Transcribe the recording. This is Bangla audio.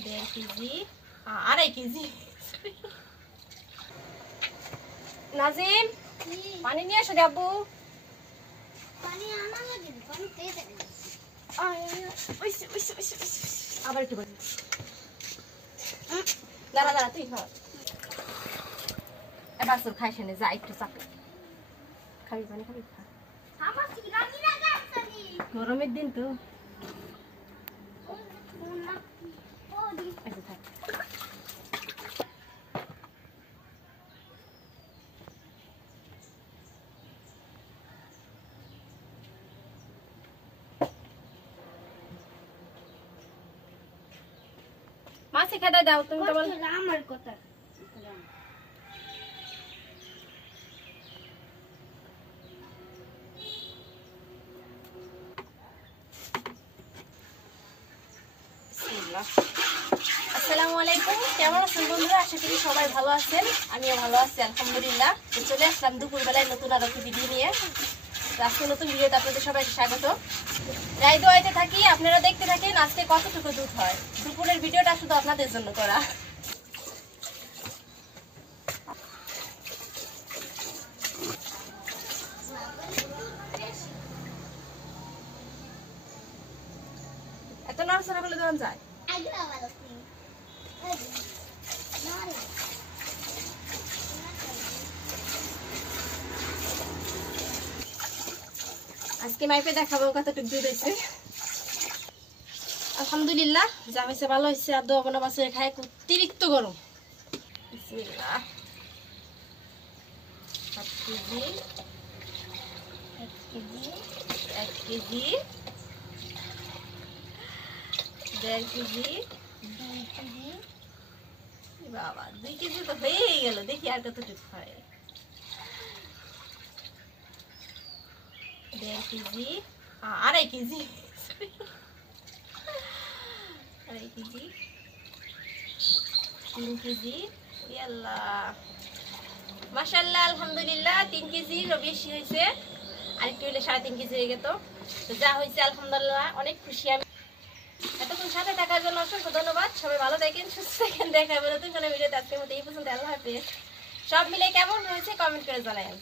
1.5 কেজি 2.5 কেজি নাজিম পানি নিয়ে এসো আব্বু পানি আনা লাগে পানি তেজ আবার একটু বলি দাঁড়া দাঁড়া তুই খা এবার তোর খাইস নে যা একটু চাপে খাবি পানি খাবি খা আমার সিরানি লাগাছনি গরমের দিন তো ও দি একটু থাক মাছি খেতে দাও তুমি তো বল আমার কথা আসসালামু আলাইকুম কেমন আছেন বন্ধুরা আশা করি সবাই ভালো আছেন আমিও ভালো আছি আলহামদুলিল্লাহ তো চলে আসলাম দুপুরবেলায় নতুন আর একটি ভিডিও নিয়ে তো আজকে নতুন ভিডিওতে আপনাদের সবাইকে স্বাগত রাই দোয়াইতে থাকি আপনারা দেখতে থাকেন আজকে কতটুকু দুধ হয় দুপুরের ভিডিওটা শুধু আপনাদের জন্য করা এত নড়াচড়া বলে দেওয়া যায় আইগলা বালতি নারে আজকে মাইপে দেখাবো কতটুকু দুধ হয়েছে আলহামদুলিল্লাহ যা হয়েছে ভালো হয়েছে আর দোয়া কোনো বাসে খায় অতিরিক্ত গরম বিসমিল্লাহ 1 কেজি 1 কেজি 1.5 কেজি বাবা 2 কেজি তো হয়ে গেল দেখি আর কতটুকু হয় 1.5 কেজি 2.5 কেজি 2.5 কেজি 3 কেজি ইয়াল্লাহ মাশাআল্লাহ আলহামদুলিল্লাহ 3 কেজির বেশি হয়েছে আরেকটু হলে 3.5 কেজি হয়ে যেত তো যা হয়েছে আলহামদুলিল্লাহ অনেক খুশি আমি এতক্ষণ সাথে থাকার জন্য অসংখ্য ধন্যবাদ সবাই ভালো থাকেন সুস্থ থাকেন দেখা হবে নতুন কোনো ভিডিওতে আজকের মতো এই পর্যন্ত আল্লাহ হাফেজ সব মিলে কেমন হয়েছে কমেন্ট করে জানাবেন